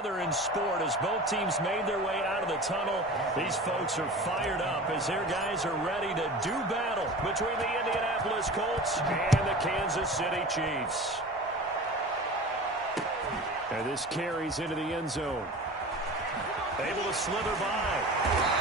another in sport as both teams made their way out of the tunnel. These folks are fired up as their guys are ready to do battle between the Indianapolis Colts and the Kansas City Chiefs. And this carries into the end zone. Able to slither by.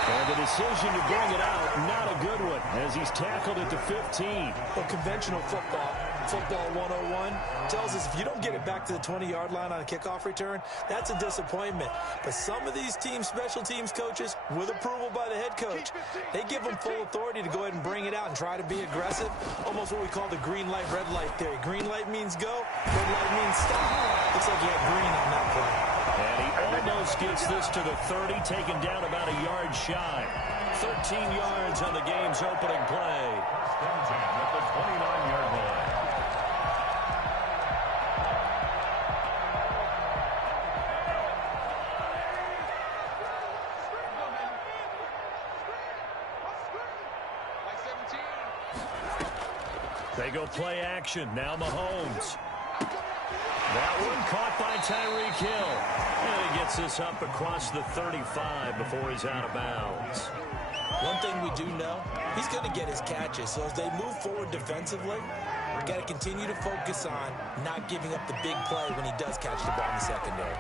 And the decision to bring it out, not a good one, as he's tackled at the 15. Well, conventional football 101, tells us if you don't get it back to the 20-yard line on a kickoff return, that's a disappointment. But some of these special teams coaches, with approval by the head coach, they give them full authority to go ahead and bring it out and try to be aggressive. Almost what we call the green light, red light theory. Green light means go, red light means stop. Looks like he had green on that play. And he almost gets this to the 30, taken down about a yard shy. 13 yards on the game's opening play. At the 29-yard line. They go play action. Now Mahomes. That one caught by Tyreek Hill. And he gets this up across the 35 before he's out of bounds. One thing we do know, he's going to get his catches. So as they move forward defensively, we've got to continue to focus on not giving up the big play when he does catch the ball in the secondary.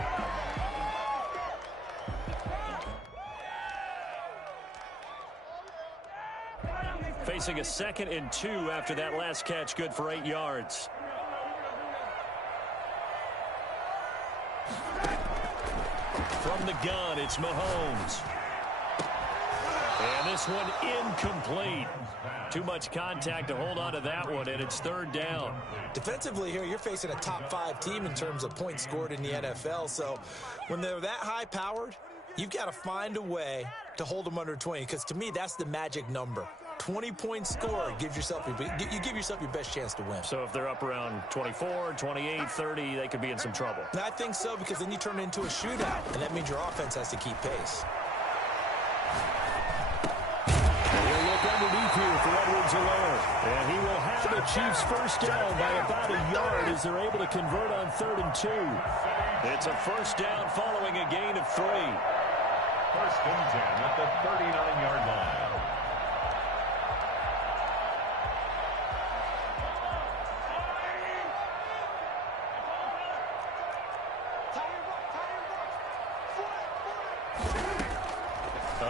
Facing a 2nd and 2 after that last catch, good for 8 yards. From the gun, it's Mahomes. And this one incomplete. Too much contact to hold on to that one, and it's 3rd down. Defensively here, you're facing a top-5 team in terms of points scored in the NFL. So when they're that high-powered, you've got to find a way to hold them under 20, because to me, that's the magic number. 20 points scored, you give yourself your best chance to win. So if they're up around 24, 28, 30, they could be in some trouble. And I think so, because then you turn it into a shootout, and that means your offense has to keep pace. He'll look underneath here for Edwards-Helaire. And he will have the Chiefs first down by about a yard as they're able to convert on 3rd and 2. It's a first down following a gain of 3. 1st and 10 at the 39-yard line.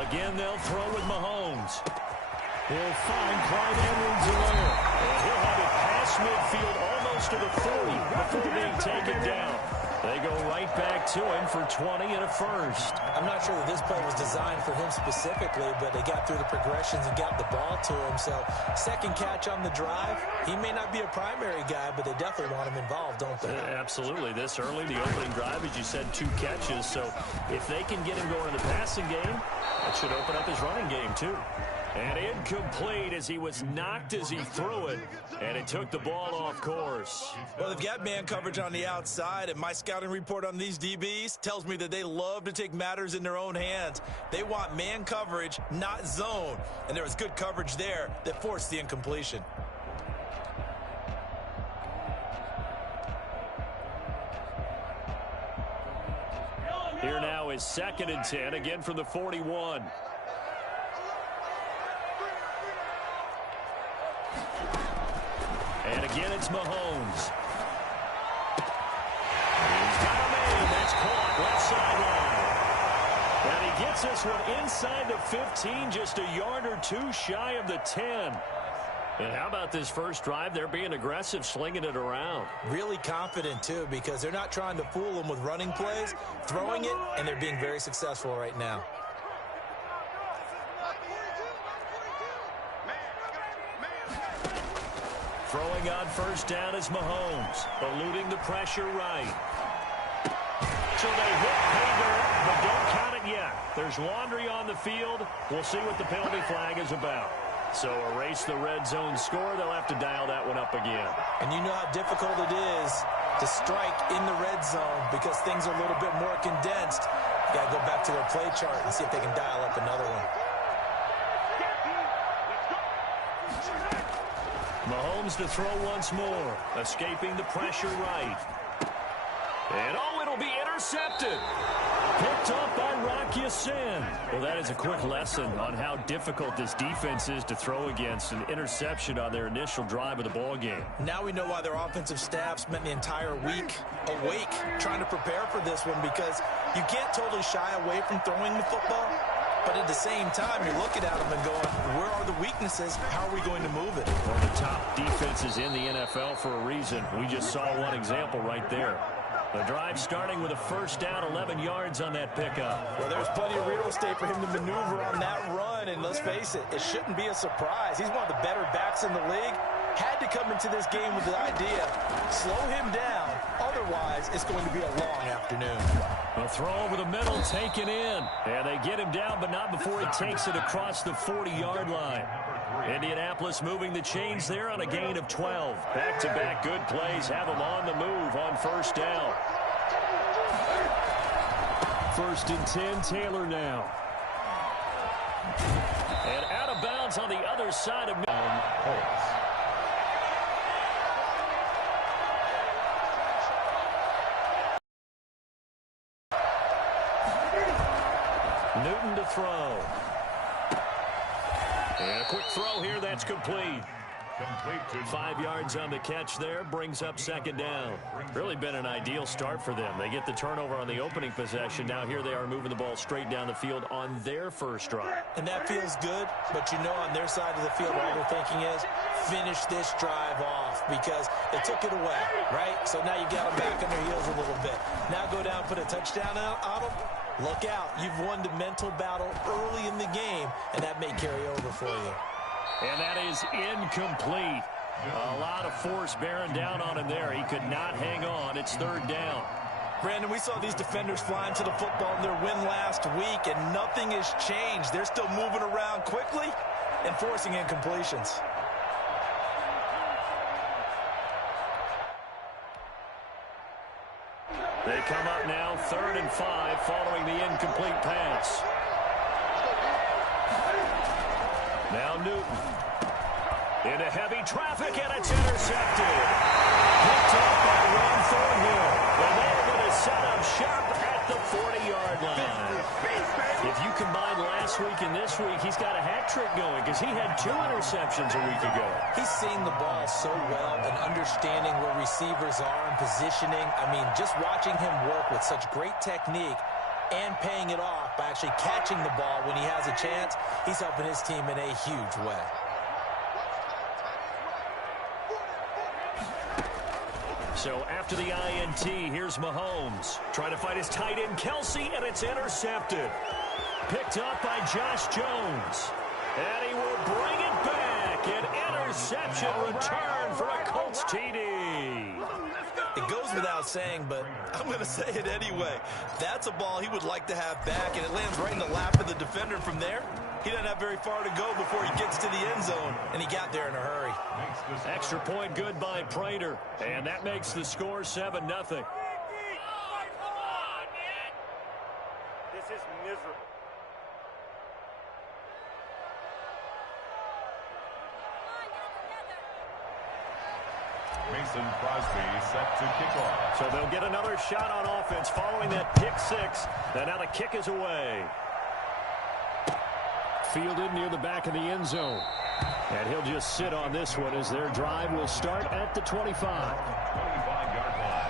Again, they'll throw with Mahomes. He'll find Clyde Edwards-Helaire. And he'll have it past midfield almost to the 40 before being taken down. They go right back to him for 20 and a first. I'm not sure that this play was designed for him specifically, but they got through the progressions and got the ball to him. So, 2nd catch on the drive. He may not be a primary guy, but they definitely want him involved, don't they? Absolutely. This early, the opening drive, as you said, 2 catches. So, if they can get him going in the passing game, that should open up his running game, too. And incomplete as he was knocked as he threw it, and it took the ball off course. Well, they've got man coverage on the outside, and my scouting report on these DBs tells me that they love to take matters in their own hands. They want man coverage, not zone, and there was good coverage there that forced the incompletion. Here now is 2nd and 10, again from the 41. And again, it's Mahomes. He's got a man. That's caught left sideline. And he gets this one inside the 15, just a yard or 2 shy of the 10. And how about this first drive? They're being aggressive, slinging it around. Really confident, too, because they're not trying to fool them with running plays, throwing it, and they're being very successful right now. Throwing on first down is Mahomes, eluding the pressure right. So they hit Hager, but don't count it yet. There's laundry on the field. We'll see what the penalty flag is about. So erase the red zone score. They'll have to dial that one up again. And you know how difficult it is to strike in the red zone because things are a little bit more condensed. You got to go back to their play chart and see if they can dial up another one. Mahomes to throw once more, escaping the pressure right. And oh, it'll be intercepted. drifts in. Well, that is a quick lesson on how difficult this defense is to throw against. An interception on their initial drive of the ball game. Now we know why their offensive staff spent the entire week awake trying to prepare for this one, because you can't totally shy away from throwing the football. But at the same time, you're looking at them and going, where are the weaknesses? How are we going to move it? One of the top defenses in the NFL for a reason. We just saw one example right there. The drive starting with a first down, 11 yards on that pickup. Well, there's plenty of real estate for him to maneuver on that run, and let's face it, it shouldn't be a surprise. He's one of the better backs in the league. Had to come into this game with the idea, slow him down, otherwise it's going to be a long afternoon. A throw over the middle, taken in. And they get him down, but not before he takes it across the 40-yard line. Indianapolis moving the chains there on a gain of 12. Back-to-back good plays have them on the move on first down. 1st and 10, Taylor now. And out of bounds on the other side of Newton to throw. And a quick throw here, that's complete. 5 yards on the catch there, brings up 2nd down. Really been an ideal start for them. They get the turnover on the opening possession. Now here they are moving the ball straight down the field on their first drive. And that feels good, but you know on their side of the field all they're thinking is finish this drive off, because they took it away, right? So now you got them back on their heels a little bit. Now go down, put a touchdown on them. Look out. You've won the mental battle early in the game, and that may carry over for you. And that is incomplete. A lot of force bearing down on him there. He could not hang on. It's 3rd down. Brandon, we saw these defenders flying to the football in their win last week, and nothing has changed. They're still moving around quickly and forcing incompletions. They come up now 3rd and 5 following the incomplete pass. Now Newton. Into heavy traffic, and it's intercepted. Picked up by Ron Thornhill. And they're going to set up shop at the 40-yard line. If you combine last week and this week, he's got a hat trick going, because he had 2 interceptions a week ago. He's seeing the ball so well and understanding where receivers are and positioning. I mean, just watching him work with such great technique and paying it off by actually catching the ball when he has a chance, he's helping his team in a huge way. So after the INT, here's Mahomes. Trying to fight his tight end, Kelsey, and it's intercepted. Picked up by Josh Jones. And he will bring it back. An interception return for a Colts TD. It goes without saying, but I'm going to say it anyway. That's a ball he would like to have back, and it lands right in the lap of the defender. From there, he doesn't have very far to go before he gets to the end zone, and he got there in a hurry. Extra point good by Prater, and that makes the score 7-0. This is miserable. Mason Crosby set to kick off. So they'll get another shot on offense following that pick 6. And now the kick is away. Fielded near the back of the end zone. And he'll just sit on this one as their drive will start at the 25. 25-yard line.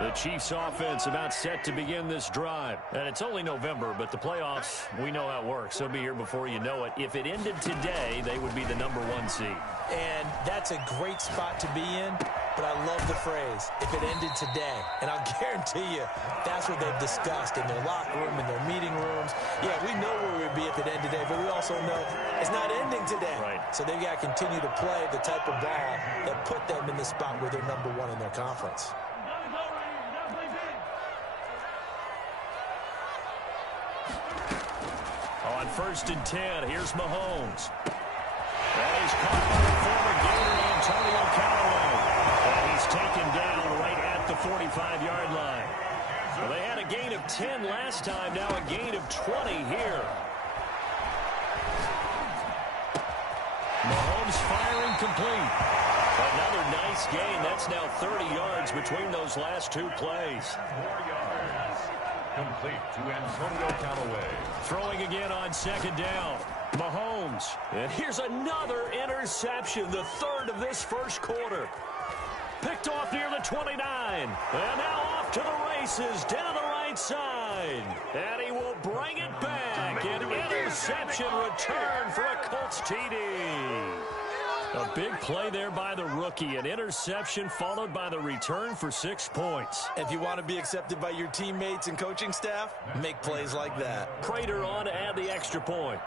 The Chiefs offense about set to begin this drive. And it's only November, but the playoffs, we know how it works. They'll be here before you know it. If it ended today, they would be the #1 seed. And that's a great spot to be in, but I love the phrase, if it ended today. And I'll guarantee you, that's what they've discussed in their locker room, in their meeting rooms. Yeah, we know where we'd be if it ended today, but we also know it's not ending today. Right. So they've got to continue to play the type of ball that put them in the spot where they're #1 in their conference. On 1st and 10, here's Mahomes. And he's caught by the former Gator Antonio Callaway. And he's taken down right at the 45-yard line. Well, they had a gain of 10 last time, now a gain of 20 here. Mahomes firing complete. Another nice gain. That's now 30 yards between those last two plays. 4 yards. Complete to Antonio Callaway. Throwing again on second down. Mahomes. And here's another interception, the third of this first quarter. Picked off near the 29. And now off to the races down the right side. And he will bring it back. An interception return for a Colts TD. A big play there by the rookie. An interception followed by the return for 6 points. If you want to be accepted by your teammates and coaching staff, make plays like that. Prater on to add the extra point.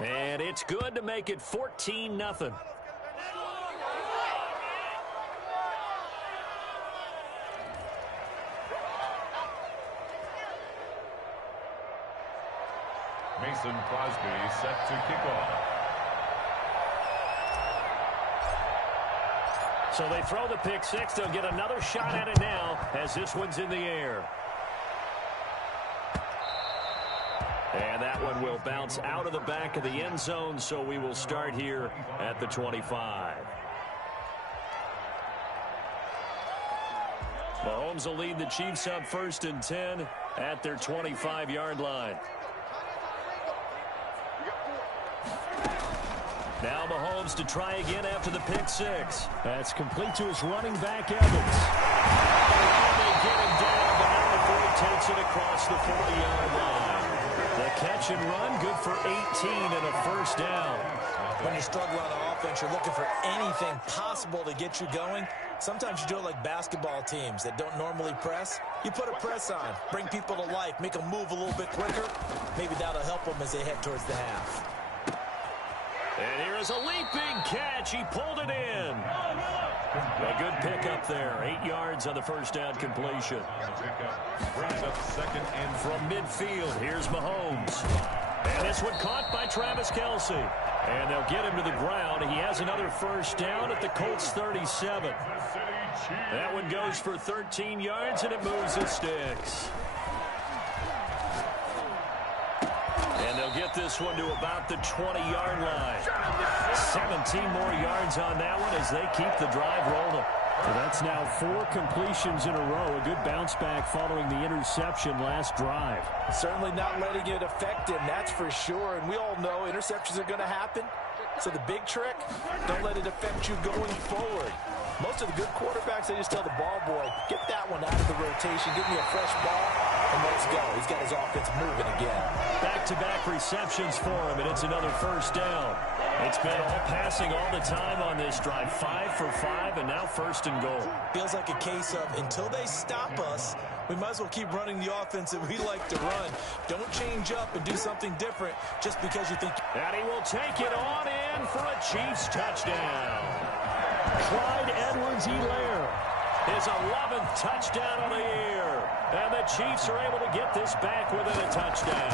And it's good to make it 14-0. Mason Crosby set to kick off. So they throw the pick six. They'll get another shot at it now as this one's in the air. And that one will bounce out of the back of the end zone, so we will start here at the 25. Mahomes will lead the Chiefs up 1st and 10 at their 25-yard line. Now Mahomes to try again after the pick six. That's complete to his running back, Evans. And they get him down, but now before he takes it across the 40-yard line. The catch and run, good for 18 and a first down. When you're struggling on offense, you're looking for anything possible to get you going. Sometimes you do it like basketball teams that don't normally press. You put a press on, bring people to life, make them move a little bit quicker. Maybe that'll help them as they head towards the half. And here is a leaping catch. He pulled it in. A good pickup there. 8 yards on the first down completion. Brings up 2nd and from midfield. Here's Mahomes. And this one caught by Travis Kelce. And they'll get him to the ground. He has another first down at the Colts 37. That one goes for 13 yards, and it moves the sticks. And they'll get this one to about the 20-yard line. 17 more yards on that one as they keep the drive rolling. Well, that's now 4 completions in a row. A good bounce back following the interception last drive. Certainly not letting it affect him, that's for sure. And we all know interceptions are going to happen. So the big trick, don't let it affect you going forward. Most of the good quarterbacks, they just tell the ball boy, get that one out of the rotation, give me a fresh ball, and let's go. He's got his offense moving again. Back-to-back receptions for him, and it's another first down. It's been all passing all the time on this drive. 5 for 5, and now 1st and goal. Feels like a case of until they stop us, we might as well keep running the offense that we like to run. Don't change up and do something different just because you think. And he will take it on in for a Chiefs touchdown. Clyde Edwards-Helaire, his 11th touchdown on the year. And the Chiefs are able to get this back within a touchdown.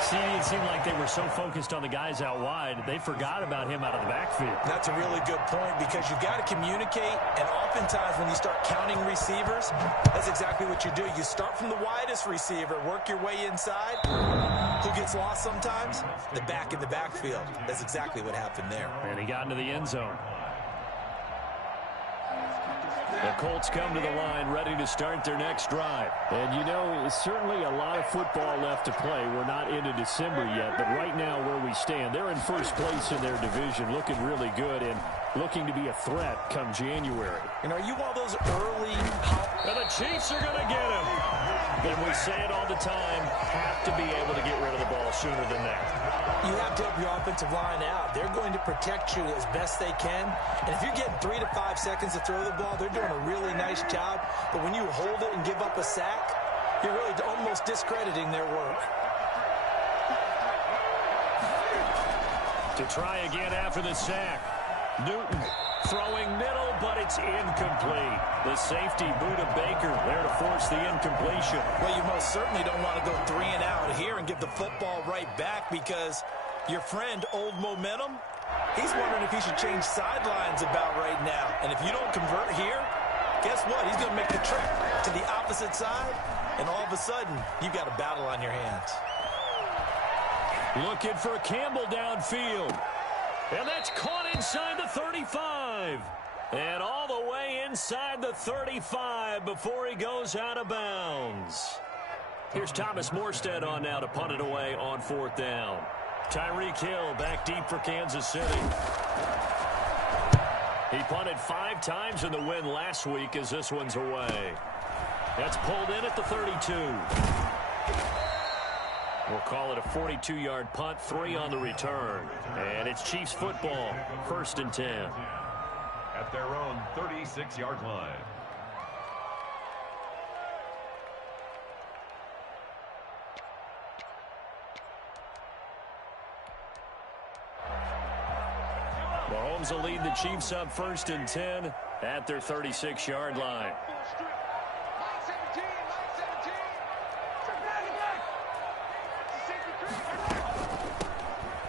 See, it seemed like they were so focused on the guys out wide, they forgot about him out of the backfield. That's a really good point because you've got to communicate, and oftentimes when you start counting receivers, that's exactly what you do. You start from the widest receiver, work your way inside. Who gets lost sometimes? The back in the backfield. That's exactly what happened there. And he got into the end zone. The Colts come to the line ready to start their next drive. And, you know, certainly a lot of football left to play. We're not into December yet, but right now where we stand, they're in first place in their division, looking really good and looking to be a threat come January. And are you one of those early... And the Chiefs are going to get him. And we say it all the time, have to be able to get rid of the ball sooner than that. You have to help your offensive line out. They're going to protect you as best they can. And if you're getting 3 to 5 seconds to throw the ball, they're doing a really nice job. But when you hold it and give up a sack, you're really almost discrediting their work. To try again after the sack. Newton throwing middle, but it's incomplete. The safety, Budda Baker, there to force the incompletion. Well, you most certainly don't want to go 3 and out here and give the football right back because your friend, Old Momentum, he's wondering if he should change sidelines about right now. And if you don't convert here, guess what? He's going to make the trip to the opposite side, and all of a sudden, you've got a battle on your hands. Looking for Campbell downfield. And that's caught inside the 35. And all the way inside the 35 before he goes out of bounds. Here's Thomas Morstead on now to punt it away on 4th down. Tyreek Hill back deep for Kansas City. He punted 5 times in the win last week as this one's away. That's pulled in at the 32. We'll call it a 42-yard punt, 3 on the return. And it's Chiefs football, 1st and 10. At their own 36-yard line. Mahomes will lead the Chiefs up 1st and 10 at their 36-yard line.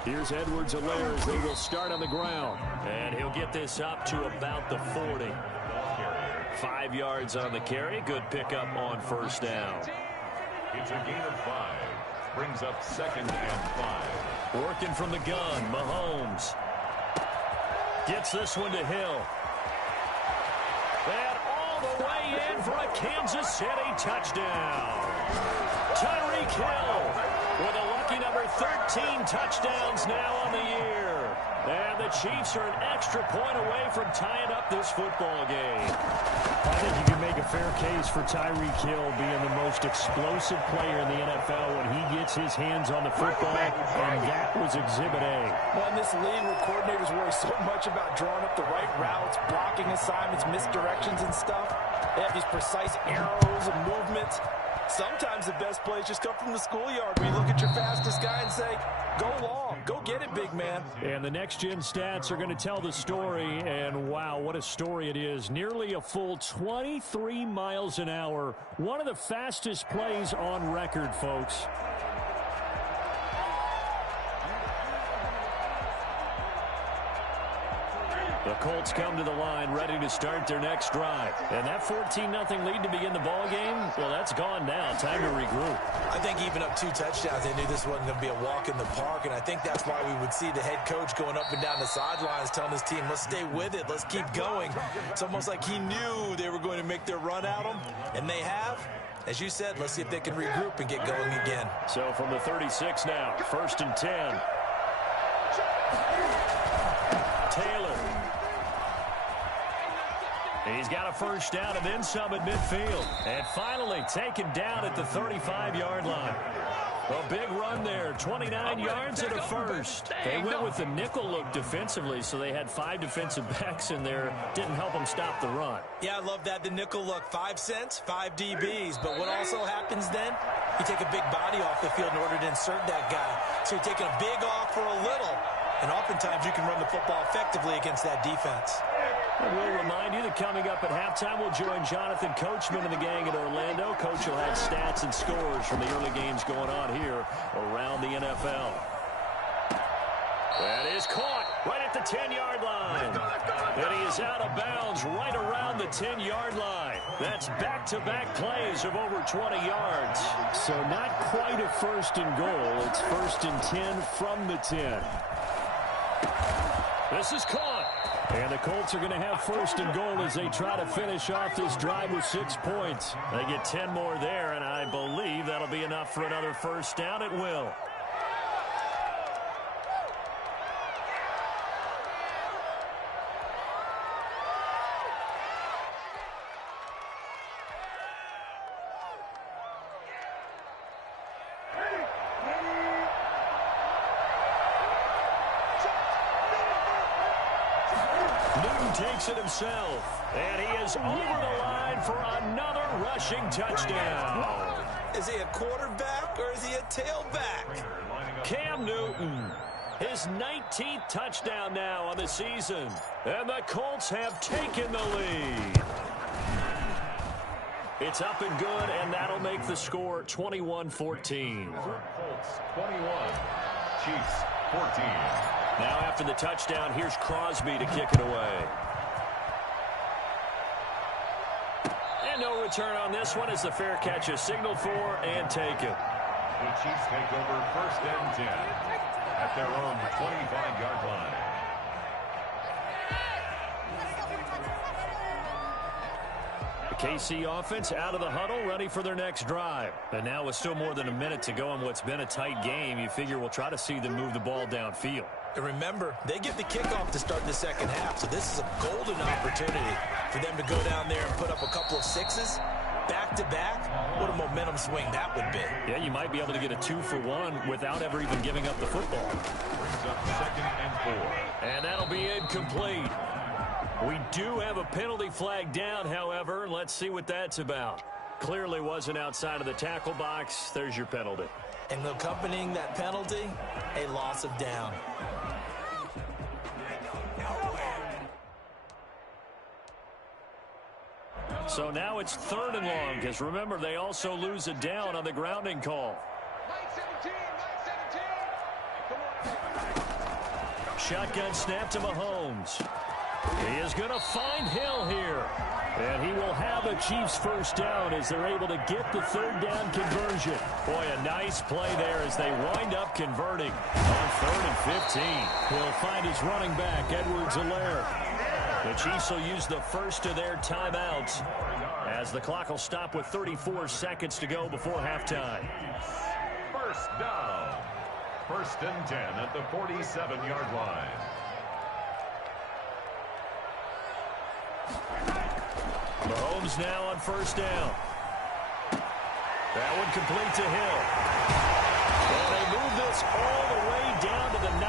Here's Edwards-Helaire as they will start on the ground. And he'll get this up to about the 40. 5 yards on the carry. Good pickup on 1st down. It's a gain of 5. Brings up 2nd and 5. Working from the gun, Mahomes. Gets this one to Hill. And all the way in for a Kansas City touchdown. Tyreek Hill with a lucky number 13 touchdowns now on the year. And the Chiefs are an extra point away from tying up this football game. I think you can make a fair case for Tyreek Hill being the most explosive player in the NFL when he gets his hands on the football, and that was Exhibit A. Well, in this league where coordinators worry so much about drawing up the right routes, blocking assignments, misdirections and stuff, they have these precise arrows and movements. Sometimes the best plays just come from the schoolyard where you look at your fastest guy and say, go long, go get it, big man. And the next-gen stats are going to tell the story, and wow, what a story it is. Nearly a full 23 miles an hour. One of the fastest plays on record, folks. The Colts come to the line ready to start their next drive. And that 14-0 lead to begin the ball game, well, that's gone now. Time to regroup. I think even up 2 touchdowns, they knew this wasn't going to be a walk in the park, and I think that's why we would see the head coach going up and down the sidelines telling his team, let's stay with it, let's keep going. It's almost like he knew they were going to make their run at him, and they have. As you said, let's see if they can regroup and get going again. So from the 36 now, 1st and 10. Taylor. He's got a 1st down and then some at midfield. And finally taken down at the 35-yard line. A big run there, 29 yards and a 1st. They went with the nickel look defensively, so they had 5 defensive backs in there. Didn't help them stop the run. Yeah, I love that, the nickel look. 5 cents, 5 DBs. But what also happens then, you take a big body off the field in order to insert that guy. So you're taking a big off for a little. And oftentimes you can run the football effectively against that defense. And we'll remind you that coming up at halftime, we'll join Jonathan Coachman and the gang in Orlando. Coach will have stats and scores from the early games going on here around the NFL. That is caught right at the 10-yard line. And he is out of bounds right around the 10-yard line. That's back-to-back plays of over 20 yards. So not quite a 1st and goal. It's 1st and 10 from the 10. This is caught. And the Colts are going to have 1st and goal as they try to finish off this drive with 6 points. They get 10 more there, and I believe that'll be enough for another 1st down. It will. Takes it himself, and he is over the line for another rushing touchdown. Is he a quarterback or is he a tailback? Cam Newton, his 19th touchdown now on the season, and the Colts have taken the lead. It's up and good, and that'll make the score 21-14. Colts 21, Chiefs 14. Now after the touchdown, here's Crosby to kick it away. And no return on this one as the fair catch is signaled for and taken. The Chiefs take over 1st and 10. at their own 25-yard line. The KC offense out of the huddle, ready for their next drive. And now with still more than a minute to go in what's been a tight game, you figure we'll try to see them move the ball downfield. And remember, they get the kickoff to start the second half, so this is a golden opportunity for them to go down there and put up a couple of sixes back-to-back. What a momentum swing that would be. Yeah, you might be able to get a 2-for-1 without ever even giving up the football. Brings up 2nd and 4. And that'll be incomplete. We do have a penalty flag down, however. Let's see what that's about. Clearly wasn't outside of the tackle box. There's your penalty. And accompanying that penalty, a loss of down. So now it's 3rd and long, because remember, they also lose a down on the grounding call. Shotgun snap to Mahomes. He is going to find Hill here. And he will have a Chiefs first down as they're able to get the 3rd down conversion. Boy, a nice play there as they wind up converting on 3rd and 15. He'll find his running back, Edwards-Helaire. The Chiefs will use the first of their timeouts as the clock will stop with 34 seconds to go before halftime. First down. 1st and 10 at the 47-yard line. Mahomes now on 1st down. That one complete to Hill. And they move this all the way down to the 9.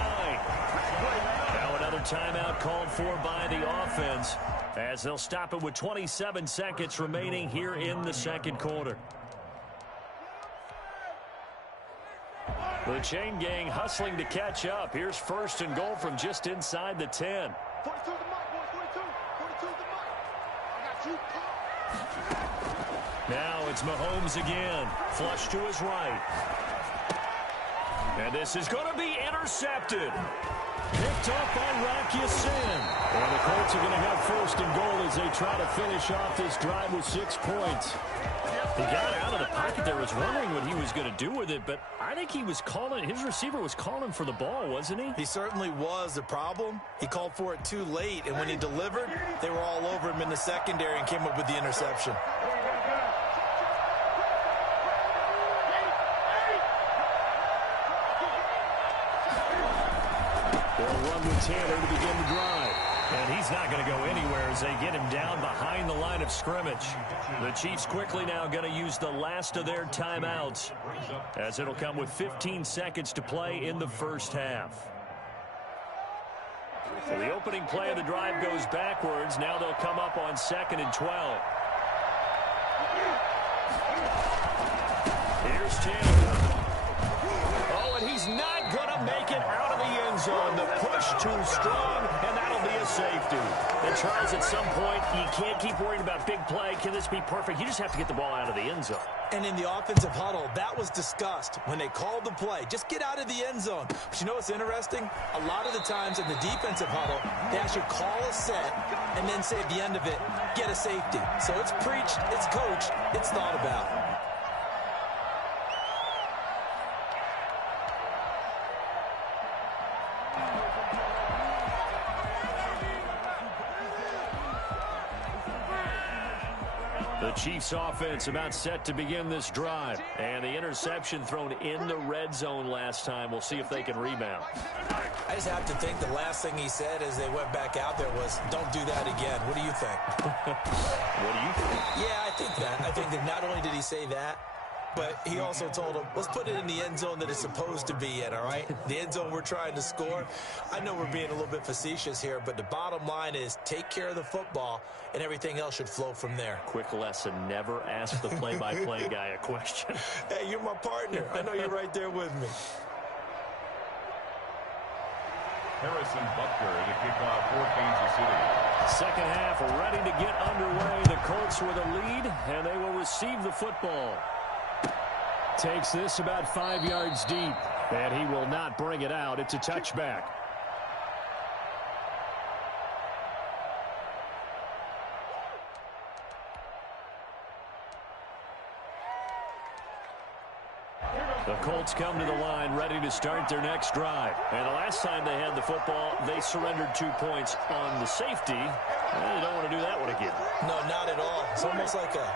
Now another timeout called for by the offense as they'll stop it with 27 seconds remaining here in the second quarter. The chain gang hustling to catch up. Here's 1st and goal from just inside the 10. 42 the mic, boys. 42. 42 the mic. I got you. Now it's Mahomes again. Flush to his right. And this is going to be intercepted. Picked off by Rocky Sin. And the Colts are going to have 1st and goal as they try to finish off this drive with 6 points. He got out of the pocket there, was wondering what he was going to do with it, but I think he was calling, his receiver was calling for the ball, wasn't he? He certainly was. The problem, he called for it too late, and when he delivered, they were all over him in the secondary and came up with the interception. They'll run with Taylor to begin the drive. And he's not going to go anywhere as they get him down behind the line of scrimmage. The Chiefs quickly now going to use the last of their timeouts as it'll come with 15 seconds to play in the first half. So the opening play of the drive goes backwards. Now they'll come up on 2nd and 12. Here's Taylor. Oh, and he's not going to make it out of the end zone. The push too strong, and that'll be a safety. And Charles, at some point, you can't keep worrying about big play. Can this be perfect? You just have to get the ball out of the end zone. And in the offensive huddle, that was discussed when they called the play. Just get out of the end zone. But you know what's interesting? A lot of the times in the defensive huddle, they actually call a set and then say at the end of it, get a safety. So it's preached, it's coached, it's thought about. The Chiefs offense about set to begin this drive. And the interception thrown in the red zone last time. We'll see if they can rebound. I just have to think the last thing he said as they went back out there was, don't do that again. What do you think? What do you think? Yeah, I think that. I think that not only did he say that, but he also told him, let's put it in the end zone that it's supposed to be in, all right? The end zone we're trying to score. I know we're being a little bit facetious here, but the bottom line is take care of the football, and everything else should flow from there. Quick lesson, never ask the play-by-play guy a question. Hey, you're my partner. I know you're right there with me. Harrison Butker to kick off for Kansas City. Second half ready to get underway. The Colts with a lead, and they will receive the football. Takes this about 5 yards deep, and he will not bring it out. It's a touchback. The Colts come to the line ready to start their next drive. And the last time they had the football, they surrendered 2 points on the safety. Well, you don't want to do that one again. No, not at all. It's almost like a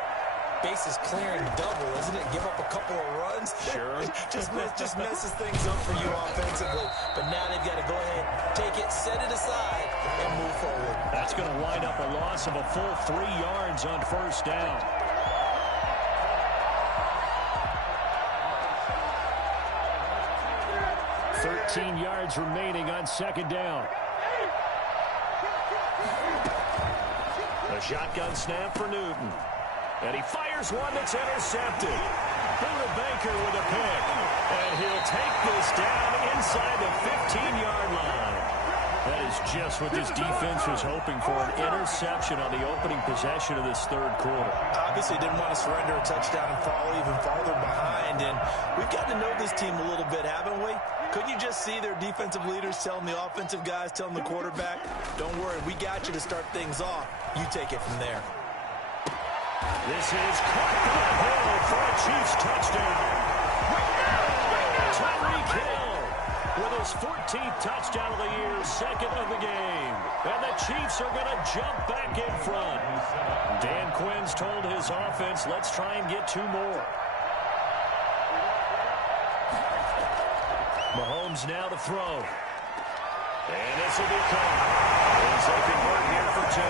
bases clearing double, isn't it? Give up a couple of runs. Sure. just messes things up for you offensively. But now they've got to go ahead, take it, set it aside, and move forward. That's going to wind up a loss of a full 3 yards on first down. $13 yards remaining on second down. A shotgun snap for Newton. And he fires one that's intercepted. Buda Baker with a pick. And he'll take this down inside the 15-yard line. That is just what this defense was hoping for, an interception on the opening possession of this third quarter. Obviously didn't want to surrender a touchdown and fall even farther behind. And we've gotten to know this team a little bit, haven't we? Couldn't you just see their defensive leaders telling the offensive guys, telling the quarterback, don't worry, we got you to start things off. You take it from there. This is caught by Hill for a Chiefs touchdown. Tyreek Hill with his 14th touchdown of the year, second of the game. And the Chiefs are going to jump back in front. Dan Quinn's told his offense, let's try and get 2 more. Mahomes now to throw. And this will be caught. As they convert here for 2.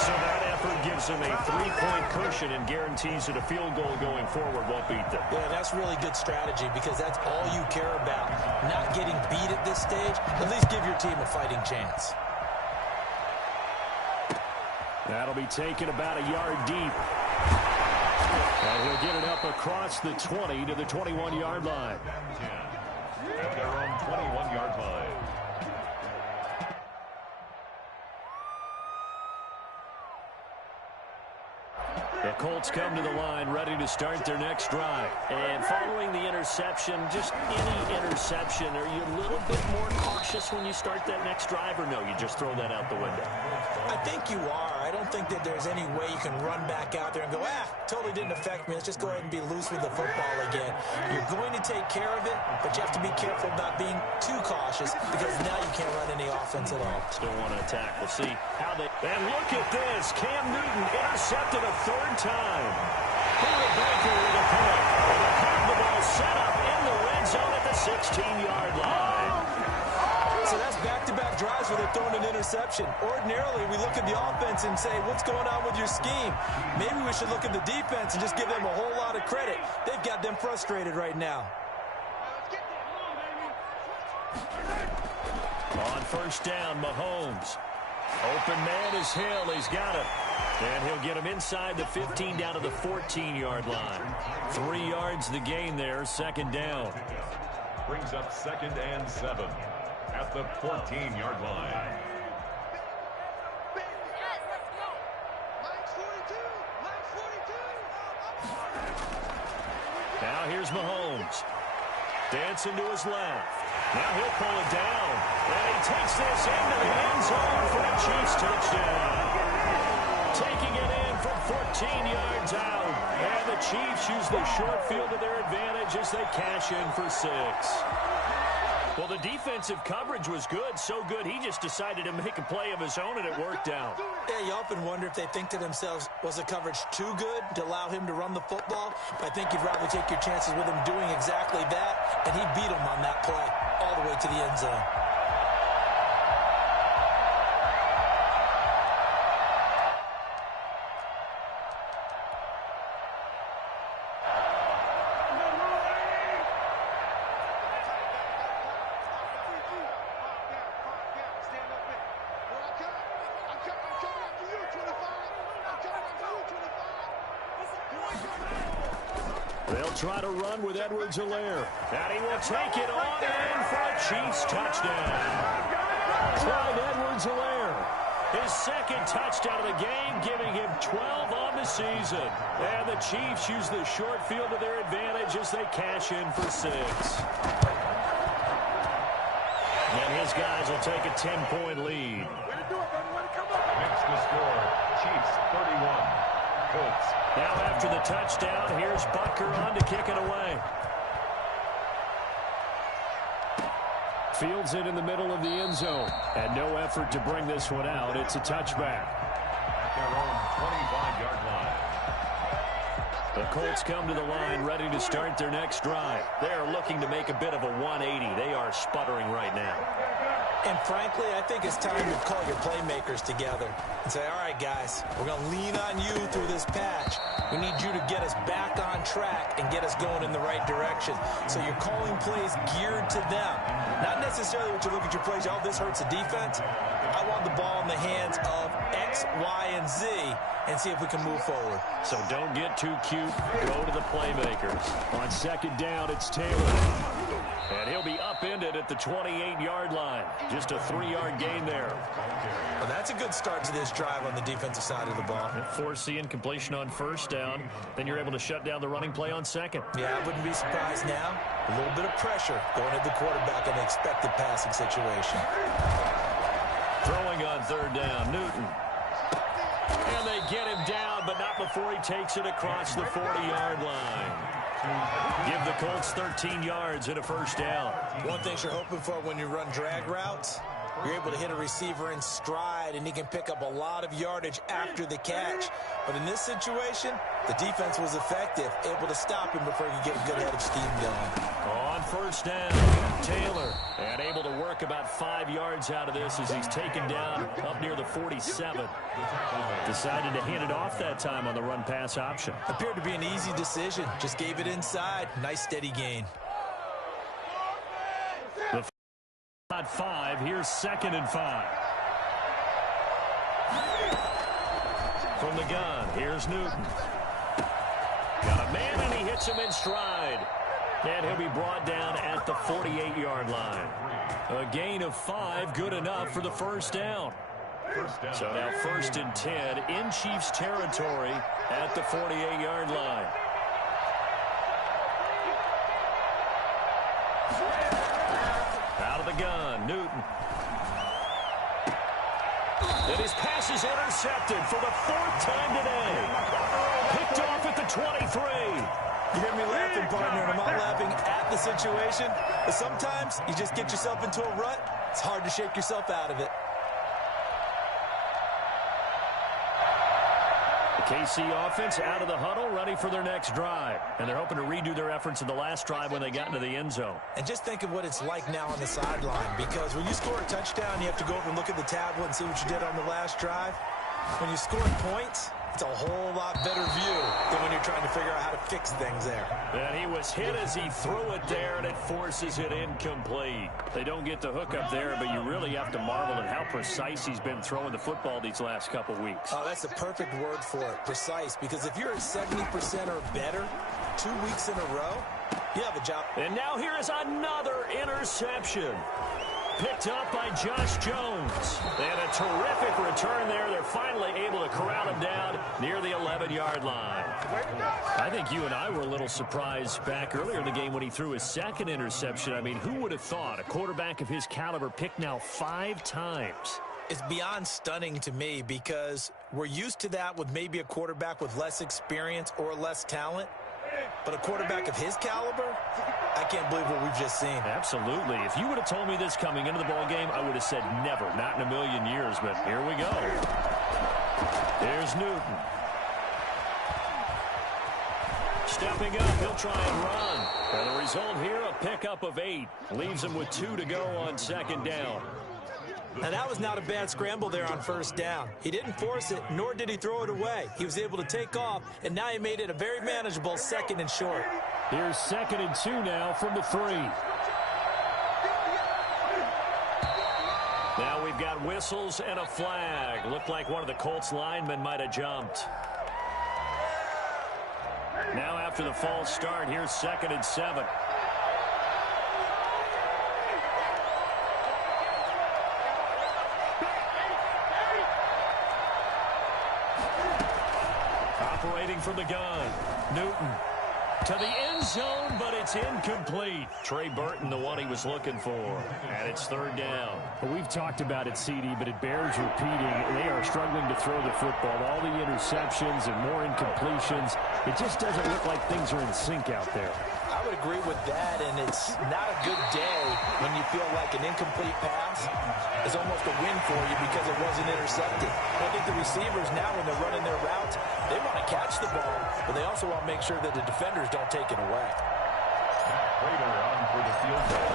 So that effort gives them a 3-point cushion and guarantees that a field goal going forward won't beat them. Yeah, that's really good strategy because that's all you care about. Not getting beat at this stage. At least give your team a fighting chance. That'll be taken about a yard deep. And he'll get it up across the 20 to the 21-yard line. At their own 21-yard line. The Colts come to the line ready to start their next drive. And following the interception, just any interception, are you a little bit more cautious when you start that next drive, or no, you just throw that out the window? I think you are. I don't think that there's any way you can run back out there and go, totally didn't affect me. Let's just go ahead and be loose with the football again. You're going to take care of it, but you have to be careful about being too cautious because now you can't run any offense at all. Still want to attack. We'll see how they... And look at this. Cam Newton intercepted a 3rd time. Buda Baker with a pick. And the ball set up in the red zone at the 16-yard line. So that's back-to-back drives where they're throwing an interception. Ordinarily, we look at the offense and say, what's going on with your scheme? Maybe we should look at the defense and just give them a whole lot of credit. They've got them frustrated right now. On first down, Mahomes. Open man is Hill. He's got it. And he'll get him inside the 15 down to the 14-yard line. 3 yards the gain there, second down. Brings up 2nd and 7 at the 14-yard line. Now here's Mahomes. Dancing to his left. Now he'll pull it down. And he takes this into the end zone for a Chiefs touchdown. Taking it in from 14 yards out. And the Chiefs use the short field to their advantage as they cash in for 6. Well, the defensive coverage was good, so good he just decided to make a play of his own, and it worked out. Yeah, you often wonder if they think to themselves, was the coverage too good to allow him to run the football? I think you'd rather take your chances with him doing exactly that, and he beat him on that play all the way to the end zone. They'll try to run with Edwards-Helaire. And he will take it on in for a Chiefs touchdown. Clyde Edwards-Helaire. His 2nd touchdown of the game, giving him 12 on the season. And the Chiefs use the short field to their advantage as they cash in for 6. And his guys will take a 10-point lead. Next to score, Chiefs 31, Colts. Now after the touchdown, here's Butker on to kick it away. Fields it in the middle of the end zone. And no effort to bring this one out. It's a touchback. At their own 25-yard line. The Colts come to the line ready to start their next drive. They're looking to make a bit of a 180. They are sputtering right now. And frankly, I think it's time to call your playmakers together and say, all right, guys, we're going to lean on you through this patch. We need you to get us back on track and get us going in the right direction. So you're calling plays geared to them. Not necessarily what you look at your plays, oh, this hurts the defense. I want the ball in the hands of X, Y, and Z and see if we can move forward. So don't get too cute. Go to the playmakers. On second down, it's Taylor. And he'll be upended at the 28-yard line. Just a 3-yard gain there. Well, that's a good start to this drive on the defensive side of the ball. Force the incompletion on first down. Then you're able to shut down the running play on second. Yeah, I wouldn't be surprised now. A little bit of pressure going at the quarterback in an expected passing situation. Throwing on third down, Newton. And they get him down, but not before he takes it across the 40-yard line. Give the Colts 13 yards and a first down. One thing you're hoping for when you run drag routes, you're able to hit a receiver in stride, and he can pick up a lot of yardage after the catch. But in this situation, the defense was effective, able to stop him before he could get a good head of steam going. On first down, Taylor, and able to work about 5 yards out of this as he's taken down up near the 47. Decided to hand it off that time on the run-pass option. Appeared to be an easy decision. Just gave it inside. Nice steady gain. The 5, here's 2nd and 5. From the gun, here's Newton. Got a man, and he hits him in stride. And he'll be brought down at the 48-yard line. A gain of 5, good enough for the first down. So now 1st and 10 in Chiefs territory at the 48-yard line. Out of the gun, Newton. And his pass is intercepted for the 4th time today. Picked off at the 23. You hear me laughing, partner, and I'm not laughing at the situation. But sometimes you just get yourself into a rut. It's hard to shake yourself out of it. The KC offense out of the huddle, ready for their next drive. And they're hoping to redo their efforts in the last drive when they got into the end zone. And just think of what it's like now on the sideline, because when you score a touchdown, you have to go over and look at the tablet and see what you did on the last drive. When you score points, it's a whole lot better view than when you're trying to figure out how to fix things there. And he was hit as he threw it there, and it forces it incomplete. They don't get the hook up there, but you really have to marvel at how precise he's been throwing the football these last couple weeks. Oh, that's the perfect word for it, precise, because if you're at 70% or better 2 weeks in a row, you have a job. And now here is another interception. Picked up by Josh Jones. And a terrific return there. They're finally able to corral him down near the 11-yard line. I think you and I were a little surprised back earlier in the game when he threw his 2nd interception. I mean, who would have thought a quarterback of his caliber picked now 5 times? It's beyond stunning to me, because we're used to that with maybe a quarterback with less experience or less talent. But a quarterback of his caliber, I can't believe what we've just seen. Absolutely. If you would have told me this coming into the ball game, I would have said never, not in a million years. But here we go. There's Newton. Stepping up, he'll try and run. And the result here, a pickup of 8. Leaves him with 2 to go on 2nd down. Now, that was not a bad scramble there on first down. He didn't force it, nor did he throw it away. He was able to take off, and now he made it a very manageable 2nd and short. Here's 2nd and 2 now from the 3. Now we've got whistles and a flag. Looked like one of the Colts linemen might have jumped. Now after the false start, here's 2nd and 7. Operating from the gun, Newton to the end zone, but it's incomplete. Trey Burton, the one he was looking for, and it's 3rd down. Well, we've talked about it, CD, but it bears repeating. They are struggling to throw the football. All the interceptions and more incompletions. It just doesn't look like things are in sync out there. I would agree with that, and it's not a good day when you feel like an incomplete pass is almost a win for you because it wasn't intercepted. I think the receivers now, when they're running their routes, they want to catch the ball, but they also want to make sure that the defenders don't take it away. Prater on for the field goal.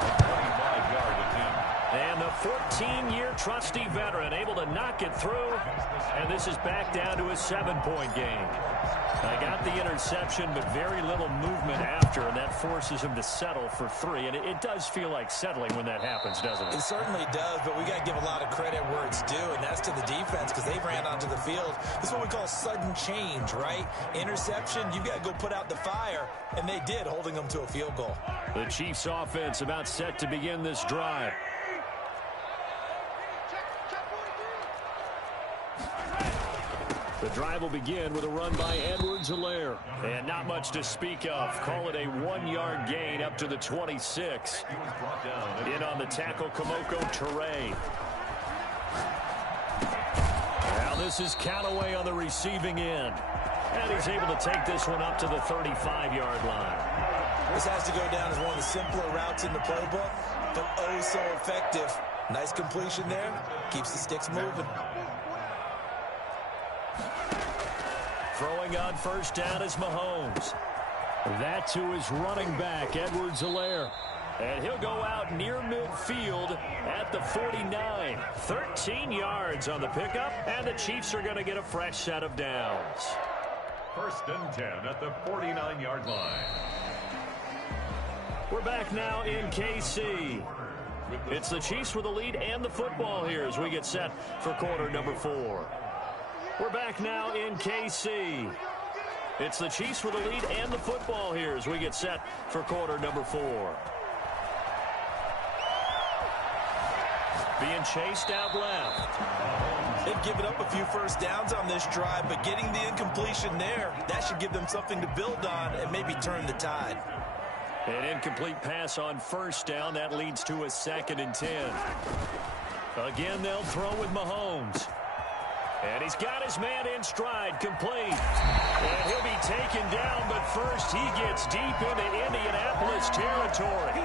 A 25-yard attempt. And the 14-year trusty veteran able to knock it through, and this is back down to a 7-point game. I got the interception, but very little movement after, and that forces him to settle for 3. And it does feel like settling when that happens, doesn't it? It certainly does, but we got to give a lot of credit where it's due, and that's to the defense because they ran onto the field. This is what we call sudden change, right? Interception, you got to go put out the fire, and they did, holding them to a field goal. The Chiefs offense about set to begin this drive. The drive will begin with a run by Edwards-Helaire. And not much to speak of. Call it a 1-yard gain up to the 26. In on the tackle, Kamoko Toure. Now this is Callaway on the receiving end. And he's able to take this one up to the 35-yard line. This has to go down as one of the simpler routes in the playbook, but oh so effective. Nice completion there. Keeps the sticks moving. Throwing on first down is Mahomes. That to his running back, Edwards-Helaire. And he'll go out near midfield at the 49. 13 yards on the pickup, and the Chiefs are going to get a fresh set of downs. 1st and 10 at the 49-yard line. We're back now in KC. It's the Chiefs with the lead and the football here as we get set for quarter number 4. We're back now in KC. It's the Chiefs with the lead and the football here as we get set for quarter number 4. Being chased out left. They've given up a few first downs on this drive, but getting the incompletion there, that should give them something to build on and maybe turn the tide. An incomplete pass on first down. That leads to a 2nd and 10. Again, they'll throw with Mahomes. And he's got his man in stride, complete. And he'll be taken down, but first he gets deep into Indianapolis territory.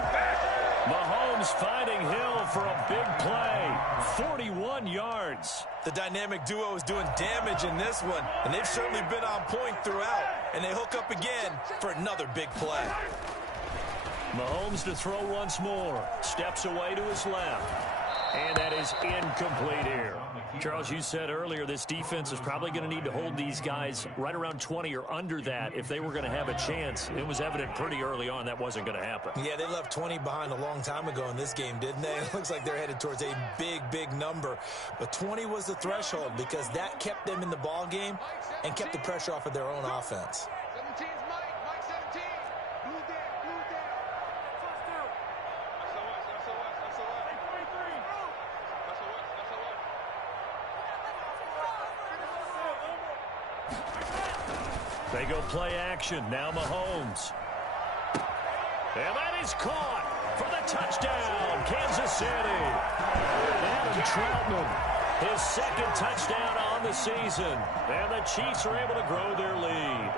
Mahomes finding Hill for a big play. 41 yards. The dynamic duo is doing damage in this one, and they've certainly been on point throughout. And they hook up again for another big play. Mahomes to throw once more. Steps away to his left. And that is incomplete here. Charles, you said earlier this defense is probably going to need to hold these guys right around 20 or under that if they were going to have a chance. It was evident pretty early on that wasn't going to happen. Yeah, they left 20 behind a long time ago in this game, didn't they? It looks like they're headed towards a big number. But 20 was the threshold because that kept them in the ball game and kept the pressure off of their own offense. 17's Mike 17. Blue down. Touchdown. SOS. 23. They go play action. Now Mahomes. And that is caught for the touchdown, Kansas City. Adam Troutman, his 2nd touchdown on the season. And the Chiefs are able to grow their lead.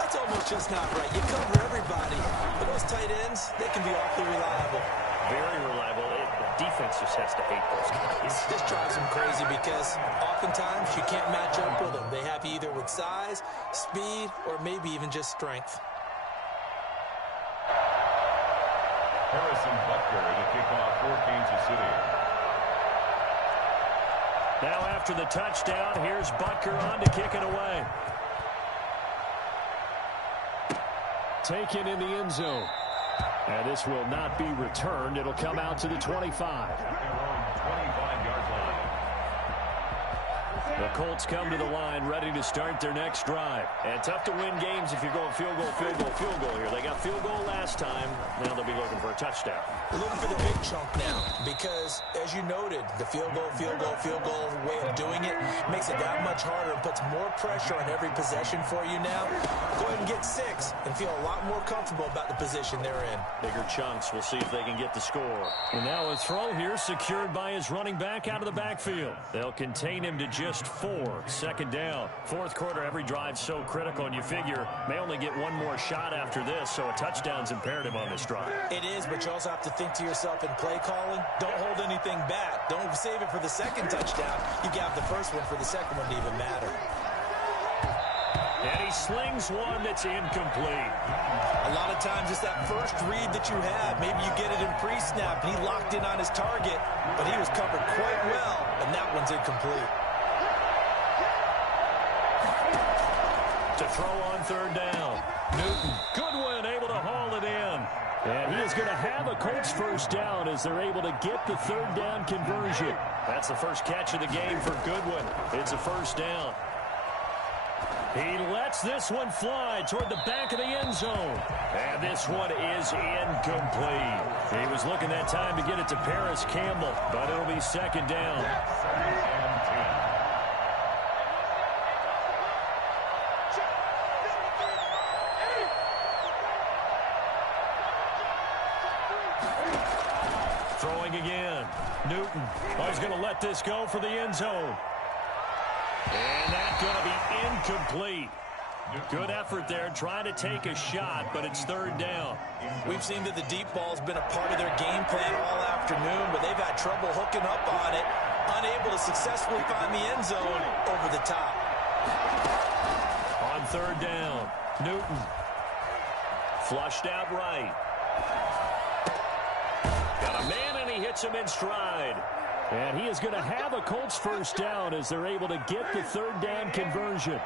That's almost just not right. You cover everybody. But those tight ends, they can be awfully reliable. Very reliable. Defense just has to hate those guys. This drives them crazy because oftentimes you can't match up with them. They have you either with size, speed, or maybe even just strength. Harrison Butker to kick off for Kansas City. Now after the touchdown, here's Butker on to kick it away. Taken in the end zone. And this will not be returned. It'll come out to the 25. 25-yard line. The Colts come to the line ready to start their next drive. And tough to win games if you're going field goal here. They got field goal last time. Now they'll be looking for a touchdown. They're looking for the big chunk now because, as you noted, the field goal way of doing it makes it that much harder and puts more pressure on every possession for you now. Go ahead and get 6 and feel a lot more comfortable about the position they're in. Bigger chunks. We'll see if they can get the score. And now a throw here secured by his running back out of the backfield. They'll contain him to just first 4, second down. Fourth quarter, every drive's so critical, and you figure may only get one more shot after this, so a touchdown's imperative on this drive. It is, but you also have to think to yourself in play calling, don't hold anything back. Don't save it for the second touchdown. You have the first one for the second one to even matter. And he slings one that's incomplete. A lot of times it's that first read that you have. Maybe you get it in pre-snap, and he locked in on his target, but he was covered quite well, and that one's incomplete. To throw on third down. Newton, Goodwin able to haul it in. And he is going to have a Colts first down as they're able to get the third down conversion. That's the first catch of the game for Goodwin. It's a first down. He lets this one fly toward the back of the end zone. And this one is incomplete. He was looking that time to get it to Paris Campbell, but it'll be second down. Throwing again. Newton. Oh, he's going to let this go for the end zone. And that's going to be incomplete. Good effort there, trying to take a shot, but it's third down. We've seen that the deep ball's been a part of their game plan all afternoon, but they've had trouble hooking up on it, unable to successfully find the end zone over the top. On third down, Newton. Flushed out right. Got a man, and he hits him in stride. And he is going to have a Colts first down as they're able to get the third down conversion.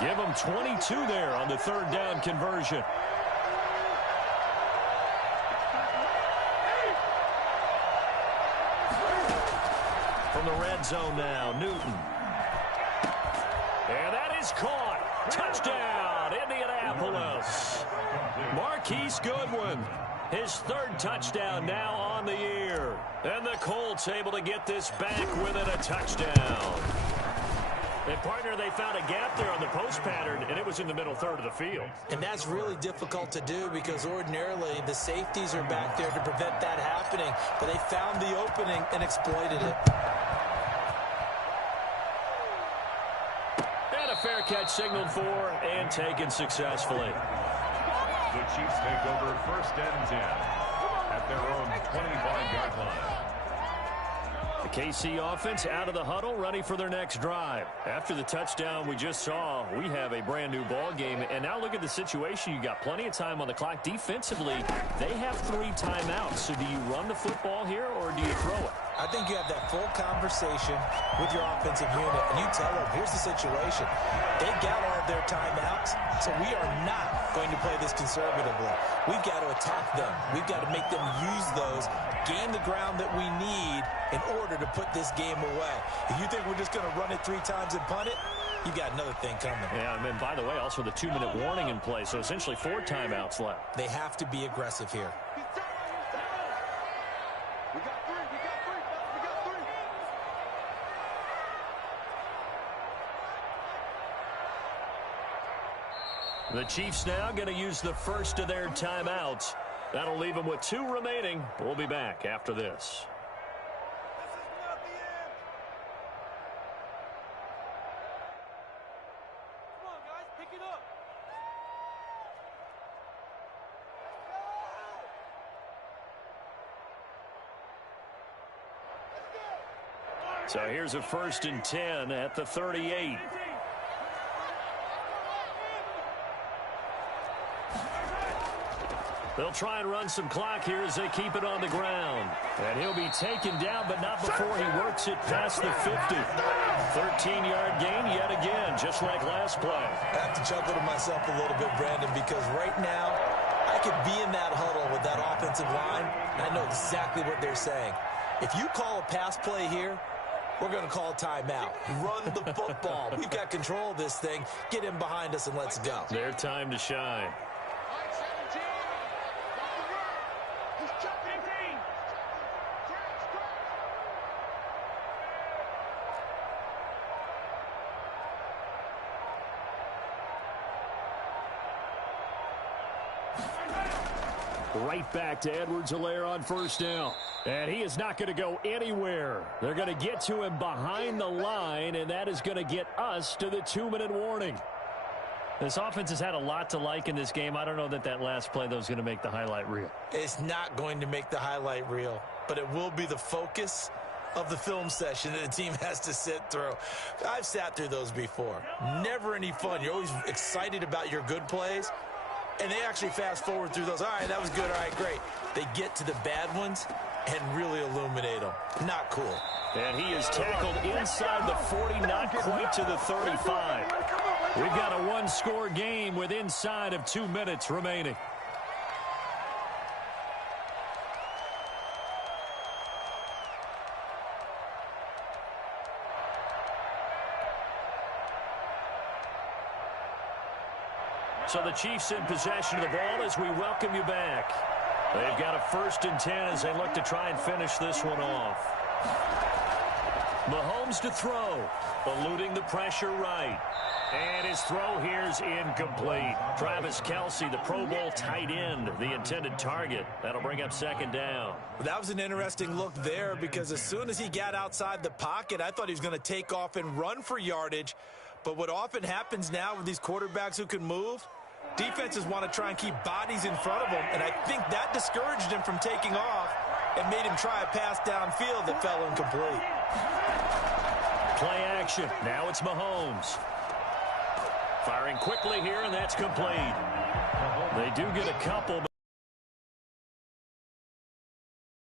Give him 22 there on the third down conversion. From the red zone now, Newton. And that is caught. Touchdown, Indianapolis. Marquise Goodwin. His third touchdown now on the year. And the Colts able to get this back within a touchdown. And, partner, they found a gap there on the post pattern, and it was in the middle third of the field. And that's really difficult to do because ordinarily the safeties are back there to prevent that happening. But they found the opening and exploited it. And a fair catch signaled for and taken successfully. The Chiefs take over first and 10 at their own 25-yard line. The KC offense out of the huddle, ready for their next drive. After the touchdown we just saw, we have a brand-new ball game. And now look at the situation. You got plenty of time on the clock. Defensively, they have 3 timeouts. So do you run the football here or do you throw it? I think you have that full conversation with your offensive unit, and you tell them, here's the situation. They've got all of their timeouts, so we are not going to play this conservatively. We've got to attack them. We've got to make them use those, gain the ground that we need in order to put this game away. If you think we're just going to run it 3 times and punt it, you got another thing coming. Yeah, and by the way, also the 2-minute warning in play, so essentially 4 timeouts left. They have to be aggressive here. We got 3. We got 3. We got 3. The Chiefs now going to use the first of their timeouts. That'll leave them with 2 remaining. We'll be back after this. This is not the end. Come on, guys, pick it up. So here's a first and 10 at the 38. They'll try and run some clock here as they keep it on the ground. And he'll be taken down, but not before he works it past the 50. 13-yard gain yet again, just like last play. I have to chuckle to myself a little bit, Brandon, because right now I could be in that huddle with that offensive line, and I know exactly what they're saying. If you call a pass play here, we're going to call a timeout. Run the football. We've got control of this thing. Get him behind us and let's go. Their time to shine. Right back to Edwards-Helaire on first down. And he is not going to go anywhere. They're going to get to him behind the line, and that is going to get us to the 2-minute warning. This offense has had a lot to like in this game. I don't know that last play, though, is going to make the highlight reel. It's not going to make the highlight reel, but it will be the focus of the film session that the team has to sit through. I've sat through those before. Never any fun. You're always excited about your good plays, and they actually fast forward through those. All right, that was good. All right, great. They get to the bad ones and really illuminate them. Not cool. And he is tackled inside the 40, not quite to the 35. We've got a one-score game with inside of 2 minutes remaining. So the Chiefs in possession of the ball as we welcome you back. They've got a 1st and 10 as they look to try and finish this one off. Mahomes to throw, eluding the pressure right. And his throw here is incomplete. Travis Kelce, the Pro Bowl tight end, the intended target. That'll bring up 2nd down. That was an interesting look there because as soon as he got outside the pocket, I thought he was going to take off and run for yardage. But what often happens now with these quarterbacks who can move, defenses want to try and keep bodies in front of them, and I think that discouraged him from taking off and made him try a pass downfield that fell incomplete. Play action. Now it's Mahomes. Firing quickly here, and that's complete. They do get a couple.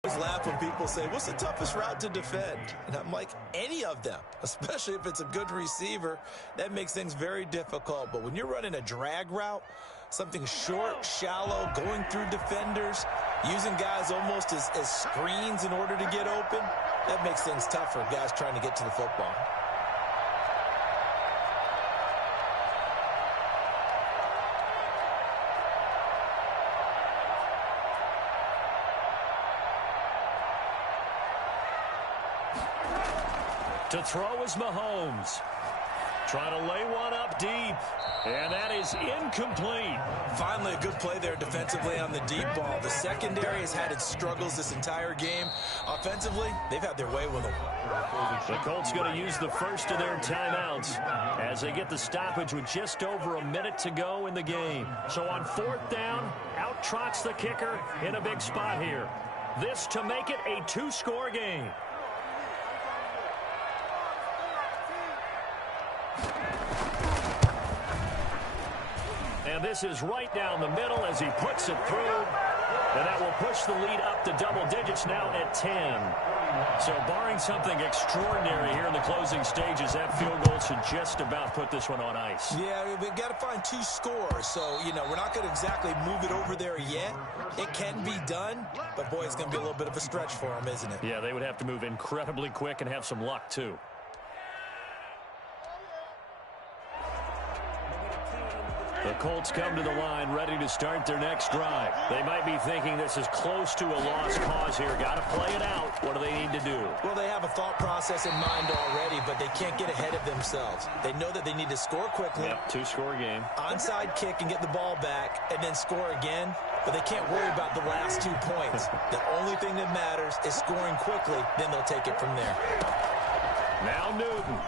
I always laugh when people say, what's the toughest route to defend? And I'm like, any of them, especially if it's a good receiver. That makes things very difficult. But when you're running a drag route, something short, shallow, going through defenders, using guys almost as screens in order to get open, that makes things tougher, guys trying to get to the football. To throw is Mahomes. Trying to lay one up deep. And that is incomplete. Finally, a good play there defensively on the deep ball. The secondary has had its struggles this entire game. Offensively, they've had their way with them. The Colts going to use the first of their timeouts as they get the stoppage with just over a minute to go in the game. So on 4th down, out trots the kicker in a big spot here. This to make it a 2-score game. And this is right down the middle as he puts it through. And that will push the lead up to double digits now at 10. So barring something extraordinary here in the closing stages, that field goal should just about put this one on ice. Yeah, we've got to find 2 scores. So, we're not going to exactly move it over there yet. It can be done, but boy, it's going to be a little bit of a stretch for them, isn't it? Yeah, they would have to move incredibly quick and have some luck, too. The Colts come to the line ready to start their next drive. They might be thinking this is close to a lost cause here. Got to play it out. What do they need to do? Well, they have a thought process in mind already, but they can't get ahead of themselves. They know that they need to score quickly. Yep, 2-score game. Onside kick and get the ball back and then score again. But they can't worry about the last 2 points. The only thing that matters is scoring quickly. Then they'll take it from there. Now Newton.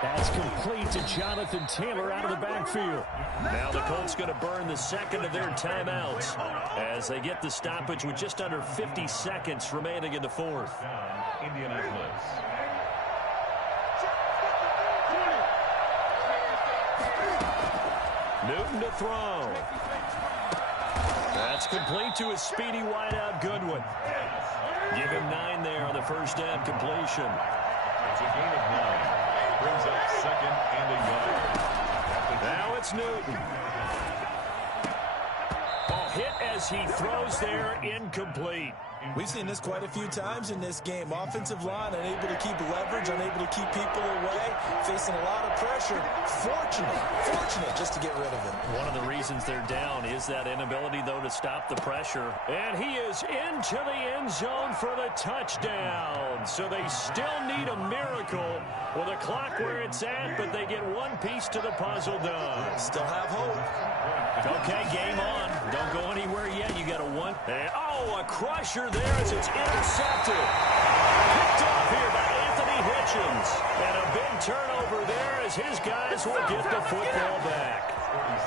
That's complete to Jonathan Taylor out of the backfield. Now the Colts going to burn the second of their timeouts as they get the stoppage with just under 50 seconds remaining in the 4th. Indianapolis. Newton to throw. That's complete to a speedy wideout Goodwin. Give him 9 there on the first down completion. It's a gain of 9. Brings up 2nd and a yard. Now it's Newton. Hit as he throws there, incomplete. We've seen this quite a few times in this game. Offensive line unable to keep leverage, unable to keep people away, facing a lot of pressure. Fortunate just to get rid of it. One of the reasons they're down is that inability, though, to stop the pressure. And he is into the end zone for the touchdown. So they still need a miracle with a clock where it's at, but they get one piece to the puzzle done. Still have hope. Okay, game on. Don't go anywhere yet. You got a one. And, a crusher there as it's intercepted. Picked off here by Anthony Hitchens. And a big turnover there as his guys will get the football back.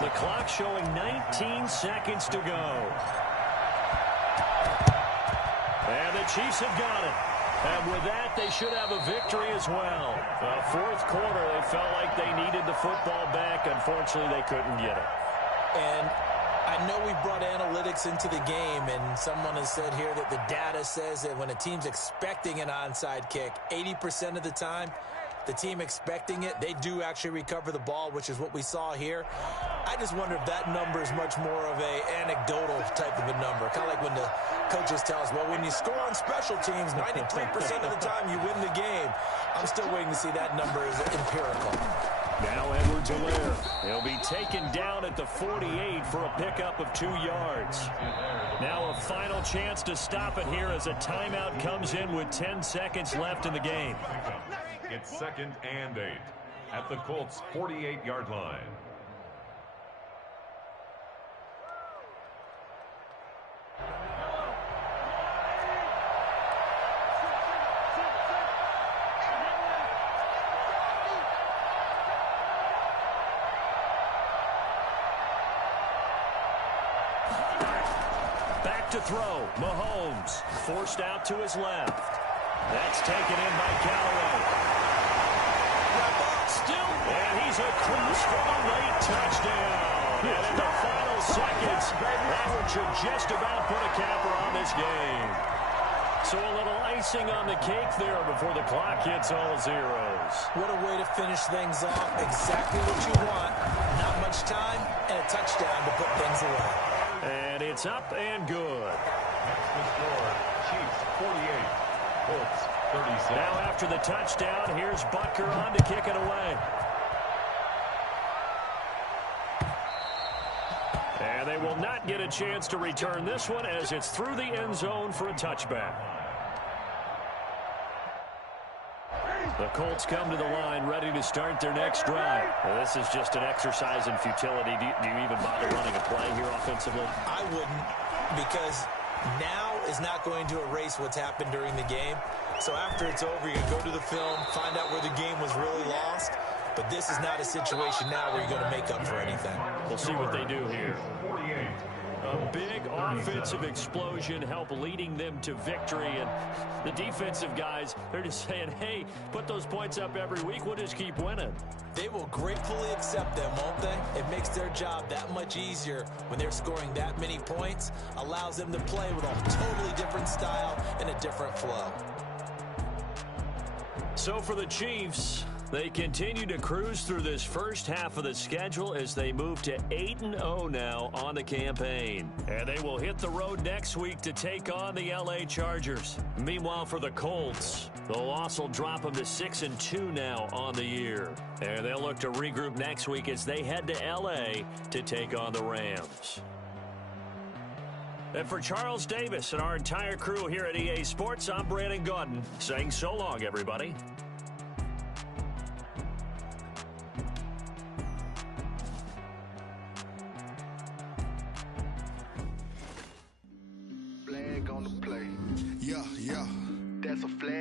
The clock showing 19 seconds to go. And the Chiefs have got it. And with that, they should have a victory as well. Fourth quarter, they felt like they needed the football back. Unfortunately, they couldn't get it. And I know we brought analytics into the game, and someone has said here that the data says that when a team's expecting an onside kick, 80% of the time, the team expecting it, they do actually recover the ball, which is what we saw here. I just wonder if that number is much more of a anecdotal type of a number. Kind of like when the coaches tell us, well, when you score on special teams, 93% of the time you win the game. I'm still waiting to see that number as empirical. Now Edwards-Helaire. He'll be taken down at the 48 for a pickup of 2 yards. Now a final chance to stop it here as a timeout comes in with 10 seconds left in the game. It's 2nd and 8 at the Colts' 48-yard line. To throw, Mahomes forced out to his left. That's taken in by Callaway. Still, and he's across for a late touchdown. And in the final seconds, that one should just about put a capper on this game. So a little icing on the cake there before the clock hits all zeros. What a way to finish things off. Exactly what you want. Not much time and a touchdown to put things away. And it's up and good. That's the score. Chiefs 48, Colts 37. Now after the touchdown, here's Butker on to kick it away. And they will not get a chance to return this one as it's through the end zone for a touchback. The Colts come to the line ready to start their next drive. Well, this is just an exercise in futility. Do you even bother running a play here offensively? I wouldn't, because now is not going to erase what's happened during the game. So after it's over, you can go to the film, find out where the game was really lost. But this is not a situation now where you're going to make up for anything. We'll see what they do here. A big offensive explosion help leading them to victory. And the defensive guys, they're just saying, hey, put those points up every week. We'll just keep winning. They will gratefully accept them, won't they? It makes their job that much easier when they're scoring that many points. Allows them to play with a totally different style and a different flow. So for the Chiefs, they continue to cruise through this first half of the schedule as they move to 8-0 now on the campaign. And they will hit the road next week to take on the LA Chargers. Meanwhile, for the Colts, the loss will drop them to 6-2 now on the year. And they'll look to regroup next week as they head to LA to take on the Rams. And for Charles Davis and our entire crew here at EA Sports, I'm Brandon Gaudin saying so long, everybody. On the play. Yeah, that's a flag.